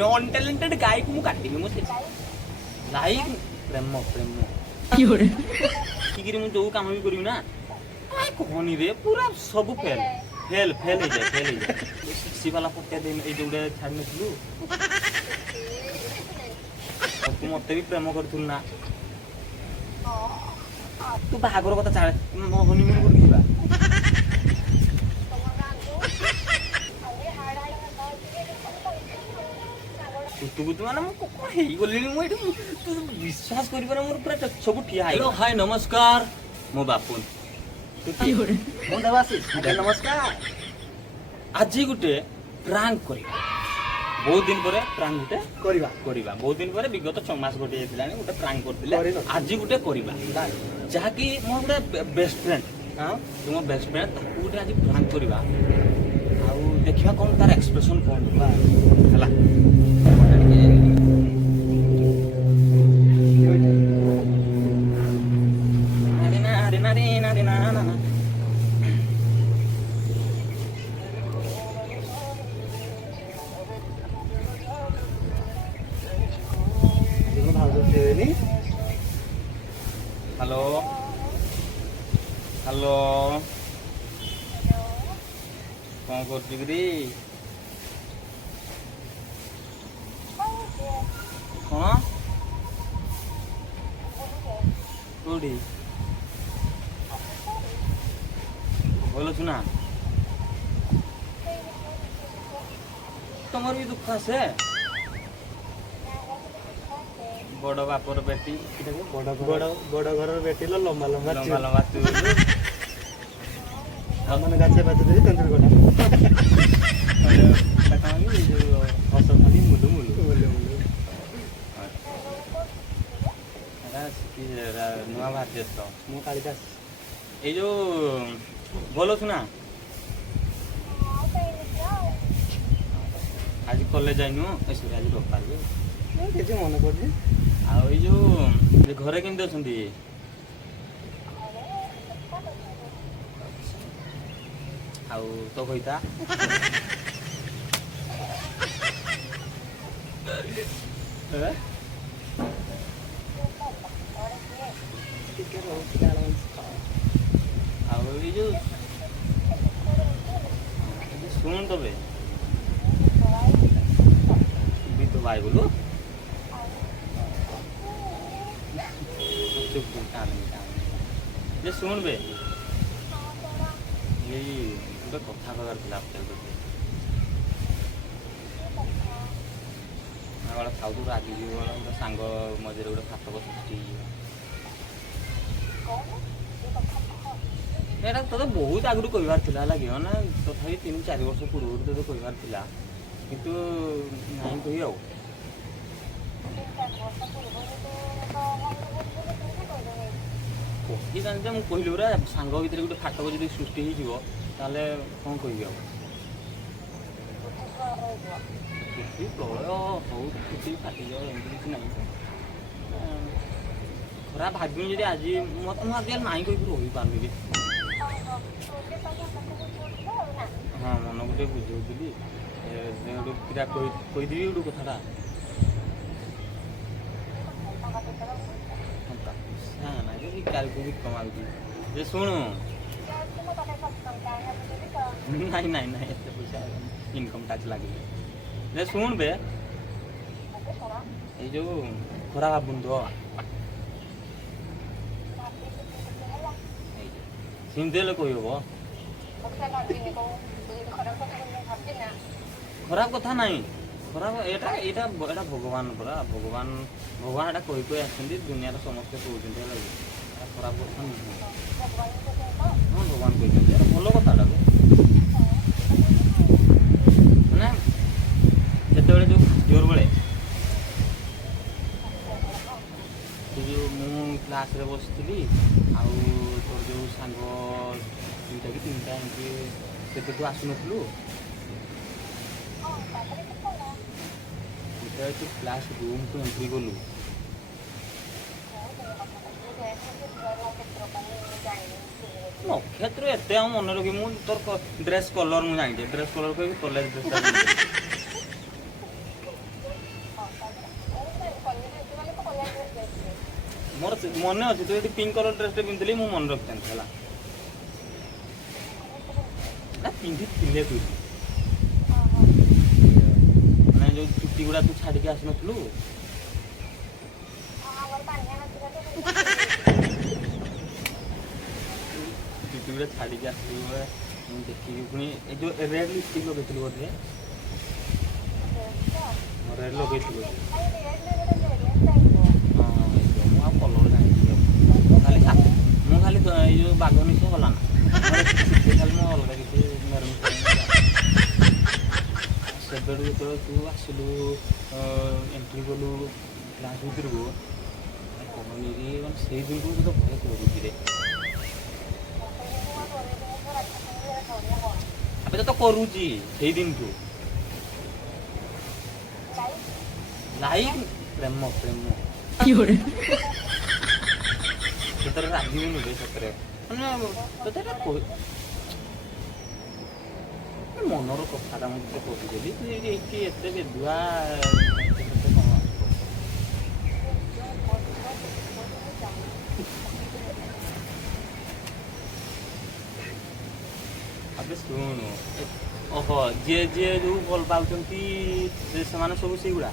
काटिबिनी untalented गाय को मु काटिबी मु से लाइक प्रेम प्रेम कि मु जो काम भी करियो ना आय कोहनी रे पूरा सब फेल फेल फेल हे जाय सी वाला पट्टा दे ए जोडे छाड़ नथलु तू मते भी प्रेम करथुल ना तू बाहागर कथा छाड़ हनीमून कर दिबा तू माने मु को हेई गलिनी मु एठी तू विश्वास करि पर मोर पूरा सब ठिया हेलो हाय नमस्कार मो बापुन तू मो देवाशीष नमस्कार आज गुटे प्रांक करिबा बहुत दिन परे प्रांक गुटे करिबा बहुत दिन परे विगत 6 मास गोटे हेतिलानी गुटे प्रांक करथिले आज गुटे करिबा जहा कि मोर गुटे बेस्ट फ्रेंड हां तुम बेस्ट फ्रेंड ताकू गुटे आज प्रांक करिबा आउ देखिबा कोन तार एक्सप्रेशन कोन बा हला हेलो हेलो कौन करती कौन कोड़ी बोलो सुना तुम भी दुख आसे बड़ बापर बेटी बड़ घर बेटी लंबा लंबा लंबा लंबा तू हमने गाछे बात दे तंत्र कोना ताकांगी जो हस खाली मुलु मुलु रास की नुआ बात देतो मु कालिदास ए जो बोलो सुना आज कॉलेज जाइनु ऐसे आज रविवार जे केते मन पड़े आ ए जो घरे केमते अछंती आउ तो कहिता ए टिके रो डालन आउ ए जो सुन तबे भी तो भाई बोलो चुप जे सुन बे ये ଗୋଟେ କଥା କହିବାର ଥିଲା ଆପଣଙ୍କ ଗୋଟେ ଖାଉଥିବୁ ରାଗିଯିବ ଗୋଟେ ସାଙ୍ଗ ମଝିରେ ଗୋଟେ ଫାଟକ ସୃଷ୍ଟି ହେଇଯିବ ଏଇଟା ତୋତେ ବହୁତ ଆଗରୁ କହିବାର ଥିଲା ଲାଗିବ ନା ତଥାପି 3-4 ବର୍ଷ ପୂର୍ବରୁ ତୋତେ କହିବାର ଥିଲା କିନ୍ତୁ ନାହିଁ କହି ଆଉ କହି ଜାଣିଛ ମୁଁ କହିଲି ପୁରା ସାଙ୍ଗ ଭିତରେ ଗୋଟେ ଫାଟକ ଯଦି ସୃଷ୍ଟି ହେଇଯିବ ତାହେଲେ କ'ଣ କହିବି ଆଉ କିଛି ପ୍ରଳୟ ହଉ କିଛି ଫାଟିଯାଉ ଏମିତି କିଛି ନାହିଁ ଖରାପ ଭାବିନି ଯଦି ଆଜି ମୋତେ ମୁଁ ଆଜି ନାହିଁ କହିକି ରହିପାରୁନି ବି ହଁ ମନକୁ ଟିକେ ବୁଝାଉଥିଲି ଗୋଟେ ପିଲା କହିଦେବି ଗୋଟେ କଥାଟା କାଲିକୁ ବି କମାଉଛି ଯେ ଶୁଣୁ ନାଇଁ ନାଇଁ ନାଇଁ ଏତେ ପଇସା ଇନକମ୍ ଟ୍ୟାକ୍ସ ଲାଗିଲେ ଯେ ଶୁଣ ବେ ଏଇ ଯୋଉ ଖରାପ ଭାବୁନି ତ ସେମିତି ହେଲେ କହିହବ ଖରାପ କଥା ନାହିଁ ଖରାପ ଏଇଟା ଏଇଟା ଏଇଟା ଭଗବାନ ପରା ଭଗବାନ ଏଇଟା କହି କହି ଆସୁଛନ୍ତି ଦୁନିଆର ସମସ୍ତେ କହୁଛନ୍ତି ହେଲା ଖରାପ କଥା ନୁହେଁ ହଁ ଭଗବାନ କହିଛନ୍ତି ଏଇଟା ଭଲ କଥାଟା ମାନେ ଯେତେବେଳେ ଯୋଉ ଜୋର ବେଳେ ଯୋଉ ମୁଁ କ୍ଲାସରେ ବସିଥିଲି ଆଉ ତୋର ଯୋଉ ସାଙ୍ଗ 2ଟା କି 3ଟା ଏମିତି ସେତେ ତୁ ଆସୁନଥିଲୁ ଯେତେବେଳେ ତୁ କ୍ଲାସ ରୁମକୁ ଏଣ୍ଟ୍ରି କଲୁ ନକ୍ଷତ୍ର ଏତେ ଆଉ ମନେ ରଖି ମୁଁ ତୋର ଡ୍ରେସ୍ କଲର୍ ମୁଁ ଜାଣିଛି ଡ୍ରେସ୍ କଲର୍ କହିବି କଲେଜ ଡ୍ରେସ୍ ମୋର ମନେ ଅଛି ତୁ ଯଦି ପିଙ୍କ କଲର ଡ୍ରେସଟେ ପିନ୍ଧିଥିଲି ମୁଁ ମନେ ରଖିଥାନ୍ତି ହେଲା ନା ପିନ୍ଧିଥିଲେ ତୁ ମାନେ ଯୋଉ ଚୁଟି ଗୁଡ଼ା ତୁ ଛାଡ଼ିକି ଆସିନଥିଲୁ ଚୁଟି ଗୁଡ଼ା ଛାଡ଼ିକି ଆସିଥିଲୁ ବେଳେ ମୁଁ ଦେଖିକି ପୁଣି ଏ ଯୋଉ ରେଡ୍ ଲିପଷ୍ଟିକ୍ ଲଗେଇଥିଲୁ ବୋଧେ ରେଡ୍ ଲଗେଇଥିଲୁ ହଁ ମୁଁ ଆଉ କଲର ଜାଣିଛି ମୁଁ ଖାଲି ଏଇ ଯୋଉ ବାଘ ମିଶ ଗଲା ନା ଖାଲି ମୁଁ ଅଲଗା କିଛି ମେରୁନ୍ ସେବେଠୁ ଯେତେବେଳେ ତୁ ଆସିଲୁ ଏଣ୍ଟ୍ରି କଲୁ କ୍ଲାସ୍ ଭିତରକୁ କହନିରେ ମାନେ ସେଇ ଦିନକୁ ତୋତେ ଭୟ କରୁଛି ରେ ଏବେ ତ କରୁଛି ସେଇ ଦିନଠୁ ଲାଇକ୍ ପ୍ରେମ ପ୍ରେମ ସେଥିରେ ରାଜିବୁନି ରେ ସତରେ ମାନେ ତୋତେ ଏଇଟା ମନର କଥାଟା ମୁଁ ତୋତେ କହିଦେଲି ତୁ ଏଇଠି ଏତେ ବେଦୁଆ ଆବେ ଶୁଣୁ ଓହୋ ଯିଏ ଯିଏ ଯୋଉ ଭଲ ପାଉଛନ୍ତି ସେମାନେ ସବୁ ସେଇଗୁଡ଼ା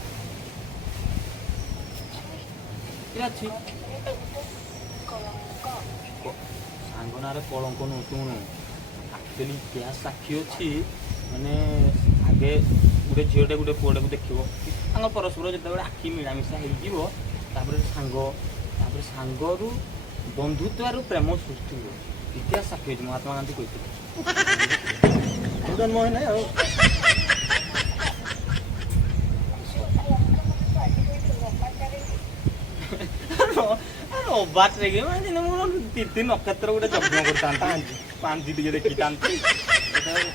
ଅଛି ସାଙ୍ଗ ନାଁରେ କଳଙ୍କ ନୁହଁ ଶୁଣୁ ଆକ୍ଚୁଆଲି ଇତିହାସ ସାକ୍ଷୀ ଅଛି ମାନେ ଆଗେ ଗୋଟେ ଝିଅଟେ ଗୋଟେ ପୁଅଟାକୁ ଦେଖିବ ତାଙ୍କ ପରସ୍ପର ଯେତେବେଳେ ଆଖି ମିଳାମିଶା ହେଇଯିବ ତାପରେ ସାଙ୍ଗରୁ ବନ୍ଧୁତ୍ୱରୁ ପ୍ରେମ ସୃଷ୍ଟି ହୁଏ ଇତିହାସ ସାକ୍ଷୀ ଅଛି ମହାତ୍ମା ଗାନ୍ଧୀ କହିଥିଲେ ଜନ୍ମ ହୁଏ ନାହିଁ ଆଉ ଅବାଟରେ କି ମାନେ ମୋର ତିଥି ନକ୍ଷତ୍ର ଗୋଟେ ଯଜ୍ଞ କରିଥାନ୍ତି ପାଞ୍ଚ ଟିକେ ଦେଖିଥାନ୍ତି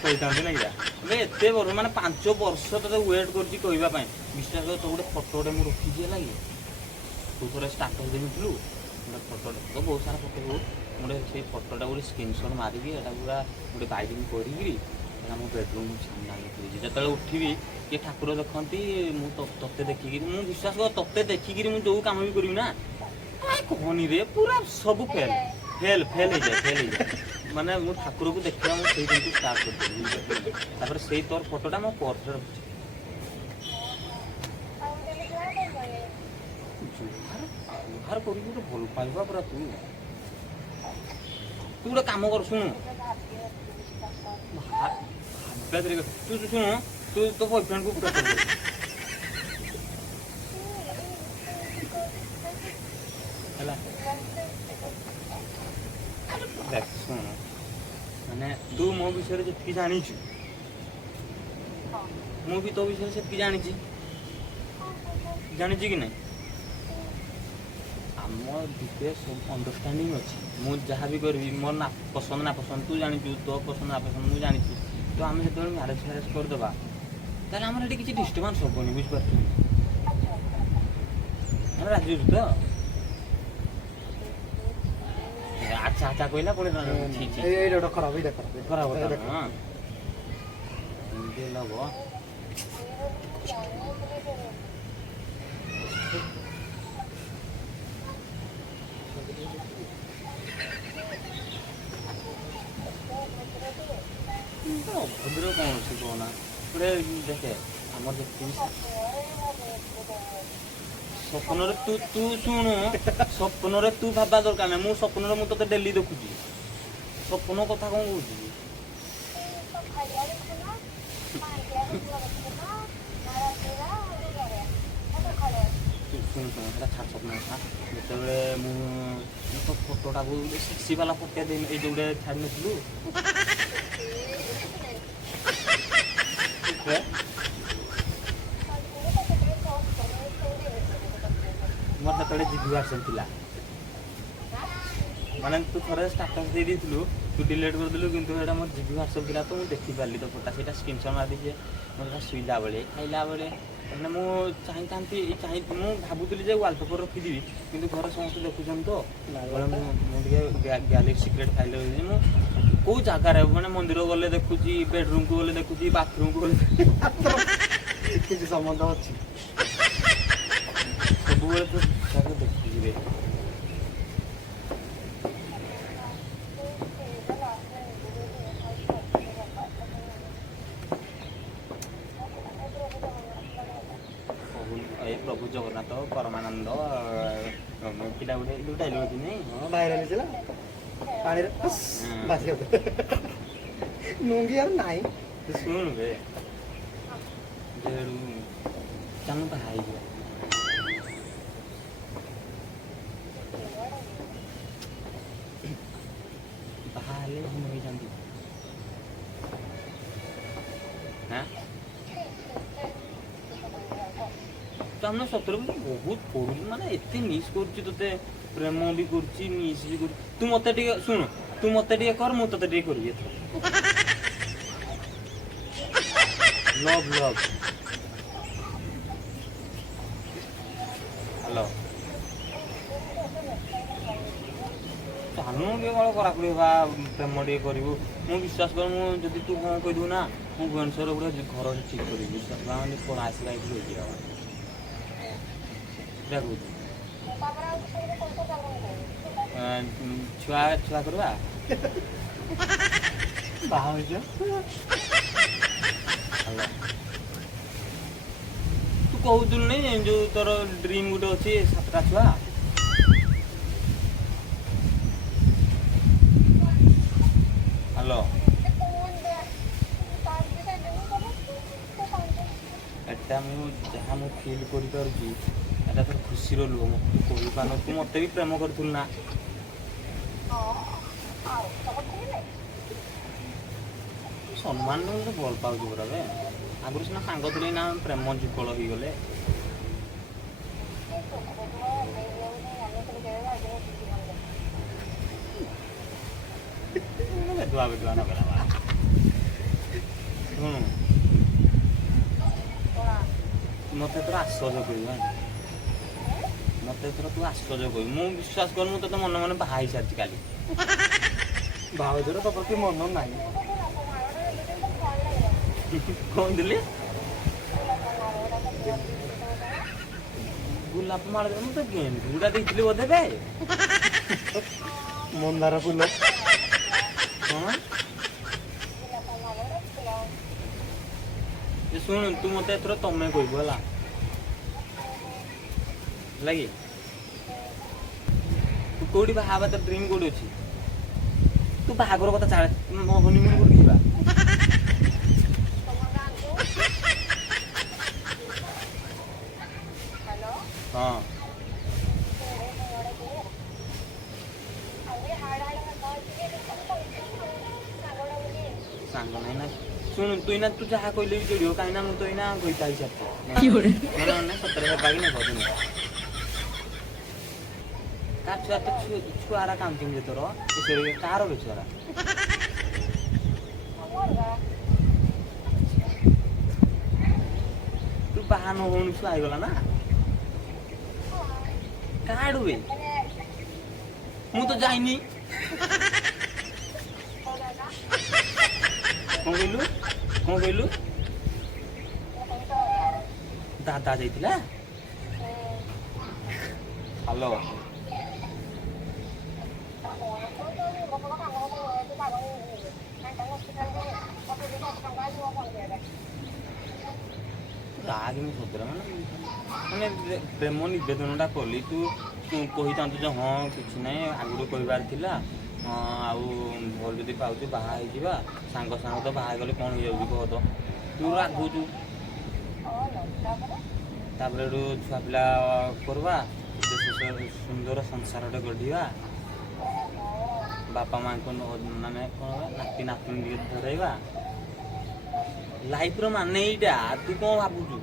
କହିଥାନ୍ତି ନା କିରା ଏବେ ଏତେ ବର୍ଷ ମାନେ 5 ବର୍ଷ ତୋତେ ୱେଟ୍ କରୁଛି କହିବା ପାଇଁ ବିଶ୍ୱାସ କର ତୋ ଗୋଟେ ଫଟୋଟେ ମୁଁ ରଖିଛି ହେଲା କି ତୁ ଥରେ ଷ୍ଟାଟସ୍ ଦେଇଥିଲୁ ଗୋଟେ ଫଟୋଟେ ତ ବହୁତ ସାରା ଫଟୋ ହଉ ଗୋଟେ ସେଇ ଫଟୋଟା ଗୋଟେ ସ୍କ୍ରିନସଟ୍ ମାରିକି ଏଇଟା ପୁରା ଗୋଟେ ବାଇଡ଼ିଂ କରିକିରି ଏଇଟା ମୋ ବେଡ଼ରୁମ୍ ସାମ୍ନାରେ ରଖିଦେଇଛି ଯେତେବେଳେ ଉଠିବି କିଏ ଠାକୁର ଦେଖନ୍ତି ମୁଁ ତତେ ଦେଖିକିରି ମୁଁ ବିଶ୍ୱାସ କର ତତେ ଦେଖିକିରି ମୁଁ ଯୋଉ କାମ ବି କରିବି ନା କହନି ରେ ପୁରା ସବୁ ଫେଲ୍ ହେଇଯାଏ ମାନେ ମୁଁ ଠାକୁରକୁ ଦେଖିବା ମୁଁ ସେଇ ଦିନକୁ ଷ୍ଟାର୍ଟ କରିଦେବି ତାପରେ ସେଇ ତୋର ଫଟୋଟା ମୋ ପର୍ସରେ ରଖୁଛି ଜୁହାର କରିକି ଗୋଟେ ଭଲ ପାଇବା ପୁରା ତୁ ଗୋଟେ କାମ କର ଶୁଣୁ ତୁ ଶୁଣୁ ତୁ ତୋ ବୟଫ୍ରେଣ୍ଡକୁ ପୁରା ହେଲା দেখ শোন মানে তু ମୋ ବିଷୟରେ ଯେତିକି ଜାଣିଛୁ ମୁଁ ବି ତୋ ବିଷୟରେ ସେତିକି ଜାଣିଛି କି ନାହିଁ ଆମ ଭିତରେ ସବୁ ଅଣ୍ଡରଷ୍ଟାଣ୍ଡିଂ ଅଛି ମୁଁ ଯାହା ବି କରିବି ମୋର ନା ପସନ୍ଦ ନା ପସନ୍ଦ ତୁ ଜାଣିଛୁ ତୋ ପସନ୍ଦ ନା ପସନ୍ଦ ମୁଁ ଜାଣିଛି ତ ଆମେ ଯେତେବେଳେ ମ୍ୟାରେଜ୍ କରିଦେବା ତାହେଲେ ଆମର ଏଠି କିଛି ଡିଷ୍ଟର୍ବାନ୍ସ ହେବନି ବୁଝିପାରୁଛୁ ଆମେ ରାଜି ଅଛୁ ତ আচ্ছা আচ্ছা কইলা পড়ে না ঠিক ঠিক এইটা খারাপ খরাব হ্যাঁ এমনি লাগো ভদ্র কোন আছে কোনা পুরো দেখে আমার দেখতে ସ୍ୱପ୍ନରେ ତୁ ଶୁଣୁ ସ୍ୱପ୍ନରେ ତୁ ଭାବା ଦରକାର ନାହିଁ ମୁଁ ସ୍ୱପ୍ନରେ ମୁଁ ତୋତେ ଡେଲି ଦେଖୁଛି ସ୍ୱପ୍ନ କଥା କ'ଣ କହୁଛି ଶୁଣୁ ସେଟା ଛାଡ଼ ସ୍ୱପ୍ନ କଥା ଯେତେବେଳେ ମୁଁ ତୋ ଫଟୋଟାକୁ ସେକ୍ସି ବାଲା ଫଟୋ ଦେଇ ଏଇ ଯୋଉଟା ଛାଡ଼ି ନଥିଲୁ ମୋର ସେତେବେଳେ ଜିବି ହ୍ୱାଟ୍ସଆପ୍ ଥିଲା ମାନେ ତୁ ଥରେ ଷ୍ଟାଟସ୍ ଦେଇଥିଲୁ ତୁ ଡିଲିଟ୍ କରିଦେଲୁ କିନ୍ତୁ ସେଇଟା ମୋର ଜିବି ହ୍ୱାଟ୍ସଆପ୍ ଥିଲା ତ ମୁଁ ଦେଖିପାରିଲି ତ ଫଟୋ ସେଇଟା ସ୍କ୍ରିନସଟ୍ ମାରିଦେଇଛି ମୋର ସେଇଟା ଶୋଇଲା ବେଳେ ଖାଇଲା ବେଳେ ମାନେ ମୁଁ ମୁଁ ଭାବୁଥିଲି ଯେ ୱାଲପେପର୍ ରଖିଯିବି କିନ୍ତୁ ଘରେ ସମସ୍ତେ ଦେଖୁଛନ୍ତି ତ ମୁଁ ଟିକେ ଗ୍ୟାଲେରୀ ସିକ୍ରେଟ୍ ଫାଇଲ୍ ରଖିଛି ମୁଁ କେଉଁ ଜାଗାରେ ମାନେ ମନ୍ଦିର ଗଲେ ଦେଖୁଛି ବେଡ଼ରୁମ୍କୁ ଗଲେ ଦେଖୁଛି ବାଥରୁମ୍କୁ ଗଲେ କିଛି ସମ୍ବନ୍ଧ ଅଛି ସବୁବେଳେ ତ ତାକୁ ଦେଖୁଛି ରେ ହେ ପ୍ରଭୁ ଜଗନ୍ନାଥ ପରମାନନ୍ଦ କିଟା ଗୋଟେ ଏଇ ଡାଇଲଗ ଅଛି ନାଇଁ ହଁ ଭାଇରାଲ ହେଇଥିଲା ପାଣିରେ ବାସି ନୁଙ୍ଗି ଆଉ ନାହିଁ ତୁ ଶୁଣୁ ବେ ଚାଲୁ ବାହା ହେଇଯିବା ବାହା ହେଲେ ଭଲ ହେଇଯାନ୍ତି হ্যাঁ তো আমরা সତରେ ବହୁତ ପଢୁଛୁ ମାନେ ଏତେ ମିସ୍ କରୁଛି ତତେ ପ୍ରେମ ବି କରୁଛି ମିସ୍ ବି କରୁଛି ତୁ ମତେ ଟିକେ ଶୁଣ ତୁ ମତେ ଟିକେ କର ମୁଁ ତତେ ଟିକେ କରିବି ଏଥର ଲଭ୍ ଲଭ୍ ହ୍ୟାଲୋ ଚାଲୁ ଟିକେ କଣ କରାକୁଡ଼ି ହେବା ପ୍ରେମ ଟିକେ କରିବୁ ମୁଁ ବିଶ୍ୱାସ କର ମୁଁ ଯଦି ତୁ କ'ଣ କହିଦେବୁ ନା ମୁଁ ଭୁବନେଶ୍ୱର ଗୋଟେ ଘର ଠିକ୍ କରିବି ବିଶ୍ୱାସ ମାନେ କ'ଣ ଆସିଲା ଏଇଠି ରହିଛି ଆଉ ଛୁଆ ଛୁଆ କରିବା ବାହା ହେଇଛ ହ୍ୟାଲୋ ତୁ କହୁଥିଲୁ ନାଇଁ ଯୋଉ ତୋର ଡ୍ରିମ୍ ଗୋଟେ ଅଛି 7ଟା ଛୁଆ ହ୍ୟାଲୋ ଏଟା ମୁଁ ଯାହା ମୁଁ ଫିଲ୍ କରିପାରୁଛି ଏଟା ତୋର ଖୁସିର ଲୁହ ତୁ କହିପାରୁନୁ ତୁ ମତେ ବି ପ୍ରେମ କରୁଥିଲୁ ନା ସମ୍ମାନ ତ ଭଲ ପାଉଛି ପୁରା ବେ ଆଗରୁ ସିନା ସାଙ୍ଗ ଥିଲେ ନା ପ୍ରେମ ଯୁଗଳ ହେଇଗଲେ ବେଦୁଆ ବେଦୁଆ ନ କଲା ଶୁଣୁ ମତେ ଏଥର ଆଶ୍ଚର୍ଯ୍ୟ କରିବୁ ମତେ ଏଥର ତୁ ଆଶ୍ଚର୍ଯ୍ୟ କରିବୁ ମୁଁ ବିଶ୍ୱାସ କର ମୁଁ ତତେ ମନେ ମନେ ବାହା ହେଇସାରିଛି କାଲି ଭାଉଜର ତ ପ୍ରତି ମନ ନାହିଁ କ'ଣ ଥିଲି ଗୋଲାପ ମାଳ ମୁଁ ତ ଗେଣ୍ଡୁଟା ଦେଇଥିଲି ବୋଧେ ବେ ମନ୍ଦାର ଫୁଲ କ'ଣ ଶୁଣୁ ତୁ ମତେ ଏଥର ତମେ କହିବୁ ହେଲା କି ତୁ କୋଉଠି ବାହା ହେବା ତୋ ଡ୍ରିମ୍ କୋଉଠି ଅଛି ତୁ ବାହାଘର କଥା ଛାଡ଼ ହନିମୁନ୍ କୋଉଠି ଯିବା ହଁ ସାଙ୍ଗ ନାହିଁ ନା ଶୁଣୁ ତୁ ଏଇନା ତୁ ଯାହା କହିଲେ ବି ଚଳିବ କାହିଁକି ନା ମୁଁ ତ ଏଇନା କହିତା ହିସାବରେ ସତରେ ହେବା କି ନାହିଁ କହୁନି କା ଛୁଆ ତ ଛୁଆରା କାନ୍ଦୁଛନ୍ତି ଯେ ତୋର କାହାର ବେ ଛୁଆରା ତୁ ବାହା ନ ହଉନି ଛୁଆ ହେଇଗଲା ନା କାହାଡୁ ବେ ମୁଁ ତ ଯାଇନି କ'ଣ କହିଲୁ ଦାଦା ଯାଇଥିଲା ହ୍ୟାଲୋ ରାଗିନି ସତରେ ମାନେ ପ୍ରେମ ନିବେଦନଟା କଲି ତୁ କହିଥାନ୍ତୁ ଯେ ହଁ କିଛି ନାହିଁ ଆଗରୁ କହିବାର ଥିଲା ଆଉ ଭଲ ଯଦି ପାଉଛୁ ବାହା ହେଇଯିବା ସାଙ୍ଗ ସାଙ୍ଗ ତ ବାହା ହେଇଗଲେ କ'ଣ ହେଇଯାଉଛି କହ ତ ତୁ ରାଗୁଛୁ ତାପରେ ଏଠୁ ଛୁଆ ପିଲା କରିବା ସୁନ୍ଦର ସଂସାରଟେ ଗଢ଼ିବା ବାପା ମାଆଙ୍କ ମାନେ କ'ଣ ନାତି ନାତୁଣୀ ଟିକେ ଧରେଇବା ଲାଇଫର ମାନେ ଏଇଟା ତୁ କ'ଣ ଭାବୁଛୁ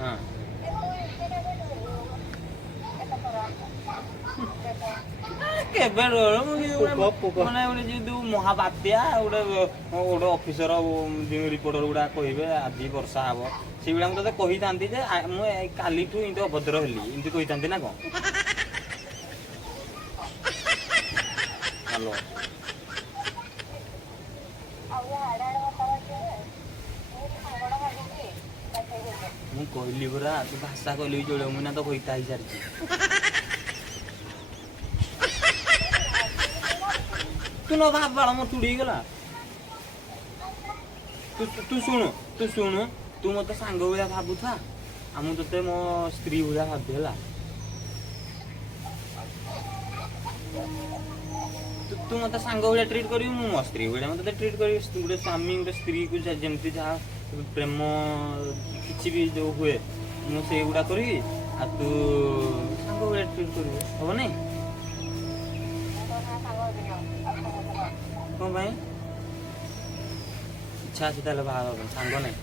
ହଁ କେବେ ମାନେ ଗୋଟେ ଯେହେତୁ ମହାବାତ୍ୟା ଗୋଟେ ଅଫିସର ରିପୋର୍ଟର ଗୁଡା କହିବେ ଆଜି ବର୍ଷା ହବ ସେଇଗୁଡା ମୁଁ ତତେ କହିଥାନ୍ତି ଯେ ମୁଁ କାଲିଠୁ ଏମିତି ଅଭଦ୍ର ହେଲି ଏମିତି କହିଥାନ୍ତି ନା କ'ଣ ହ୍ୟାଲୋ ମୁଁ କହିଲି ପରା ତୁ ଭାଷା କହିଲି ବି ଚଳିବ ମୁଁ ନା ତ କହିତା ହେଇସାରିଛି ତୁ ନ ଭାବ ବାଳ ମୋ ଚୁଡ଼ି ହେଇଗଲା ତୁ ଶୁଣୁ ତୁ ମତେ ସାଙ୍ଗ ଭଳିଆ ଭାବୁଥା ଆଉ ମୁଁ ତତେ ମୋ ସ୍ତ୍ରୀ ଭଳିଆ ଭାବି ହେଲା। ତୁ ମତେ ସାଙ୍ଗ ଭଳିଆ ଟ୍ରିଟ୍ କରିବୁ, ମୁଁ ମୋ ସ୍ତ୍ରୀ ଭଳିଆ ମତେ ଟ୍ରିଟ୍ କରିବି। ଗୋଟେ ସ୍ୱାମୀ ଗୋଟେ ସ୍ତ୍ରୀକୁ ଯେମିତି ଯାହା ପ୍ରେମ କିଛି ବି ଯୋଉ ହୁଏ ମୁଁ ସେଇଗୁଡ଼ା କରିବି, ଆଉ ତୁ ସାଙ୍ଗ ଭଳିଆ ଟ୍ରିଟ୍ କରିବୁ, ହବ ନାଇଁ? କ'ଣ ପାଇଁ ଇଚ୍ଛା ଅଛି ତାହେଲେ ବାହା ହେବା ପାଇଁ, ସାଙ୍ଗ ନାହିଁ?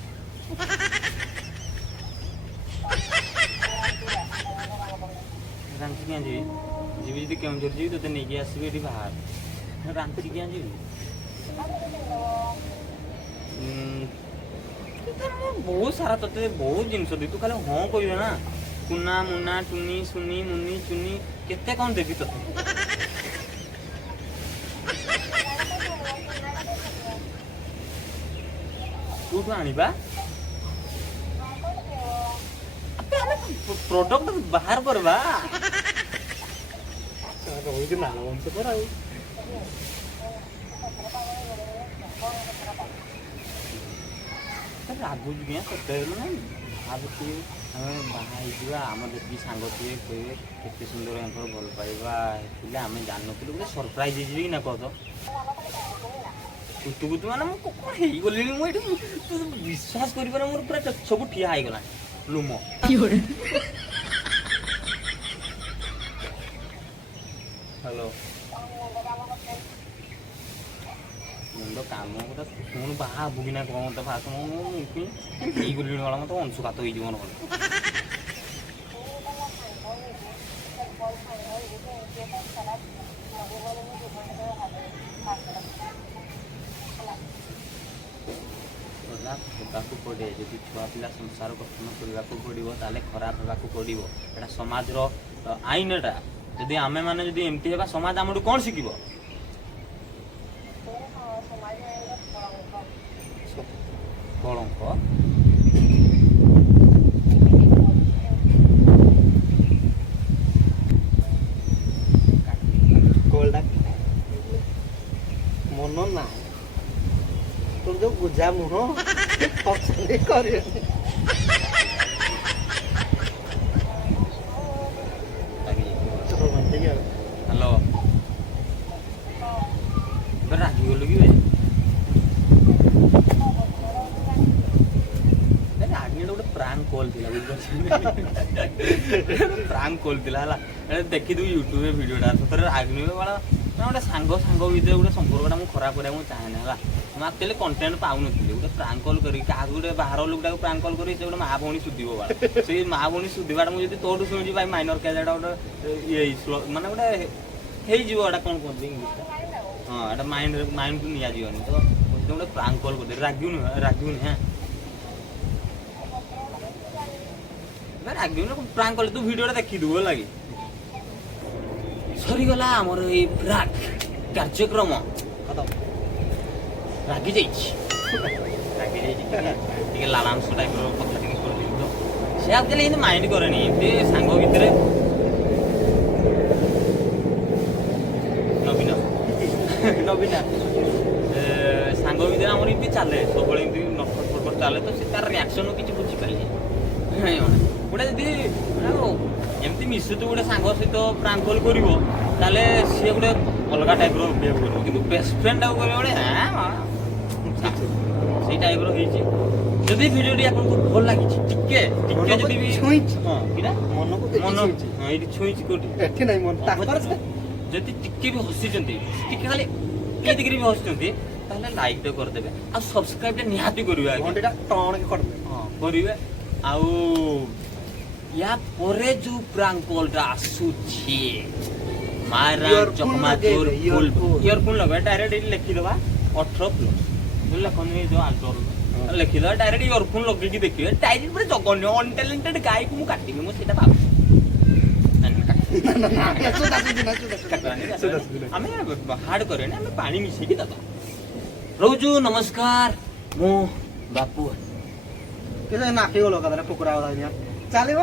ରାଞ୍ଚି କିଆଁ ଯିବି? ଯିବି ଯଦି କେଉଁଝର ଯିବି ତୋତେ ନେଇକି ଆସିବି ଏଠି ବାହାର। ରାଞ୍ଚି କିଆଁ ଯିବି? ବହୁତ ସାରା ତତେ ବହୁତ ଜିନିଷ ଦେବି, ତୁ ଖାଲି ହଁ କହିବେ ନା। କୁନା ମୁନା ଟୁନି ସୁନି ମୁନି ଚୁନି କେତେ କ'ଣ ଦେବି ତତେ। କୋଉଠୁ ଆଣିବା? ପ୍ରଡକ୍ଟ ବାହାର କରିବା। ରହୁଛି ନାଳ ବଂଶ ପରା ଆଉ। ରାଗୁଛୁ କିଆଁ ସତରେ ନା ଭାବୁଛି ଆମେ ବାହା ହେଇଯିବା, ଆମର ଯେତିକି ସାଙ୍ଗ ଥିବେ କହିବେ କେତେ ସୁନ୍ଦର ୟାଙ୍କର ଭଲ ପାଇବା ଥିଲେ ଆମେ ଜାଣିନଥିଲୁ, ଗୋଟେ ସରପ୍ରାଇଜ ହେଇଯିବି କି ନା କହ ତ। କୁତୁ ମାନେ ମୁଁ କ'ଣ ହେଇଗଲିଣି ମୁଁ ଏଠି, ତୁ ବିଶ୍ୱାସ କରିପାରେ ମୋର ପୁରା ସବୁ ଠିଆ ହେଇଗଲାଣି ଲୁମ। ହ୍ୟାଲୋ ମୁଣ୍ଡ କାମ କଥା ଶୁଣୁ, ବାହା ହବୁ କି ନା କ'ଣ ମତେ ଫାଷ୍ଟ ମୁଁ ହେଇଗଲିଣି ବାଳ, ମତେ ଅଂଶୁଘାତ ହେଇଯିବ ନହେଲେ। ହେବାକୁ ପଡ଼େ, ଯଦି ଛୁଆ ପିଲା ସଂସାର ଗଠନ କରିବାକୁ ପଡ଼ିବ ତାହେଲେ ଖରାପ ହେବାକୁ ପଡ଼ିବ। ଏଇଟା ସମାଜର ଆଇନ। ଏଟା ଯଦି ଆମେମାନେ ଯଦି ଏମିତି ହେବା ସମାଜ ଆମଠୁ କ'ଣ ଶିଖିବ? କଳଙ୍କ ମନ ନାହିଁ তোর ଯୋଉ ବୁଝା ମୁହଁ ପସନ୍ଦ କରିବେନି। ହ୍ୟାଲୋ ରାଗିଗଲୁ କି? ଗୋଟେ ପ୍ରାଙ୍କ କଲ୍ ଥିଲା, ବୁଝିପାରୁଛି? ପ୍ରାଙ୍କ କଲ୍ ଥିଲା ହେଲା, ଦେଖିଦେବୁ ୟୁଟ୍ୟୁବରେ ଭିଡ଼ିଓଟା। ସତରେ ରାଗିନି ବାଳ, ଗୋଟେ ସାଙ୍ଗ ଭିତରେ ଗୋଟେ ସମ୍ପର୍କଟା ମୁଁ ଖରାପ କରିବାକୁ ମୁଁ ଚାହେଁନି ହେଲା। ମୁଁ ଆକ୍ଚୁଆଲି କଣ୍ଟେଣ୍ଟ ପାଉନଥିଲି, ଗୋଟେ ପ୍ରାଙ୍କ କଲ୍ କରିକି କାହାକୁ ଗୋଟେ ବାହାର ଲୋକଟାକୁ ପ୍ରାଙ୍କ କଲ୍ କରିକି ସେ ଗୋଟେ ମା ଭଉଣୀ ସୁଧିବ ବାଳ। ସେଇ ମା ଭଉଣୀ ସୁଧିବାଟା ମୁଁ ଯଦି ତୋଠୁ ଶୁଣୁଛି ଭାଇ ମାଇନର କେସ୍, ଏଟା ଗୋଟେ ଇଏ ମାନେ ଗୋଟେ ହେଇଯିବ, ଏଟା କ'ଣ କୁହନ୍ତି ଇଂଲିଶଟା? ହଁ, ଏଟା ମାଇଣ୍ଡକୁ ନିଆଯିବନି। ତ ଗୋଟେ ପ୍ରାଙ୍କ କଲ୍ କରିଦେଲି, ରାଗିବୁନି ହଁ ରାଗିବୁନି, ପ୍ରାଙ୍କ କଲେ ତୁ ଭିଡ଼ିଓଟା ଦେଖିଦେବୁ ହେଲା କି। ସରିଗଲା ଆମର ଏଇ ପ୍ରାଙ୍କ କାର୍ଯ୍ୟକ୍ରମ, ରାଗି ଯାଇଛି ଟିକେ ଲାଲାଂଶ ଟାଇପ୍ର କଥା ଟିକେ କରିଦେବି ତ। ସେ ଆକ୍ଚୁଆଲି ଏମିତି ମାଇଣ୍ଡ କରେନି, ଏମିତି ସାଙ୍ଗ ଭିତରେ। ନବୀନା ସାଙ୍ଗ ଭିତରେ ଆମର ଏମିତି ଚାଲେ ସବୁବେଳେ, ଏମିତି ନଫଟ ଚାଲେ। ତ ସେ ତାର ରିଆକ୍ସନ୍ କିଛି ବୁଝିପାରିଲେ ଗୋଟେ ଯଦି ଏମିତି ମିଶୁଛୁ ଗୋଟେ ସାଙ୍ଗ ସହିତ ପ୍ରାଙ୍କ କଲ୍ କରିବ ତାହେଲେ ସିଏ ଗୋଟେ ଅଲଗା ଟାଇପ୍ର ବିହେଭ୍ କରିବ, କିନ୍ତୁ ବେଷ୍ଟ ଫ୍ରେଣ୍ଡଟାକୁ କରିବ ଗୋଟେ ସେଇ ଟାଇପ୍ର ହେଇଛି। ଯଦି ଭିଡ଼ିଓଟି ଆପଣଙ୍କୁ ଭଲ ଲାଗିଛି ଟିକେ ଯଦି ବି ଛୁଇଁଛି, ହଁ ଏଇଟା ମନ ଏଇଠି ଛୁଇଁଛି କୋଉଠି ଏଠି ନାହିଁ ମନ, ଯଦି ଟିକେ ବି ହସିଛନ୍ତି, ଟିକେ ଖାଲି ଏତିକିରି ବି ହସୁଛନ୍ତି, ତାହେଲେ ଲାଇକ୍ଟେ କରିଦେବେ ଆଉ ସବସ୍କ୍ରାଇବ୍ଟା ନିହାତି କରିବେ। ହଁ କରିବେ। ଆଉ ୟା ପରେ ଯୋଉ ପ୍ରାଙ୍କ କଲ୍ଟା ଆସୁଛି ମାରା ଚକମା ଚୋର ଇୟରଫୋନ୍ ଲଗେଇବା, ଡାଇରେକ୍ଟ ଏଇଠି ଲେଖିଦେବା 18+। ଲେଖନି ଯୋଉ ଆଲ୍ଟର ଲେଖିଦେବା, ଡାଇରେକ୍ଟ ଇୟରଫୋନ୍ ଲଗେଇକି ଦେଖିବେ। ଡାଇରେକ୍ଟ ପୁରା ଜଘନ୍ୟ ଅନଟ୍ୟାଲେଣ୍ଟେଡ୍ ଗାଈକୁ ମୁଁ କାଟିବି, ମୁଁ ସେଇଟା ଭାବୁଛି। ଆମେ ହାର୍ଡ କରେନି, ଆମେ ପାଣି ମିଶେଇକି ଦବା। ରହୁଛୁ, ନମସ୍କାର, ମୁଁ ବାପୁ। ନାକି ଗଲ କୁକୁରା ଚାଲିବ।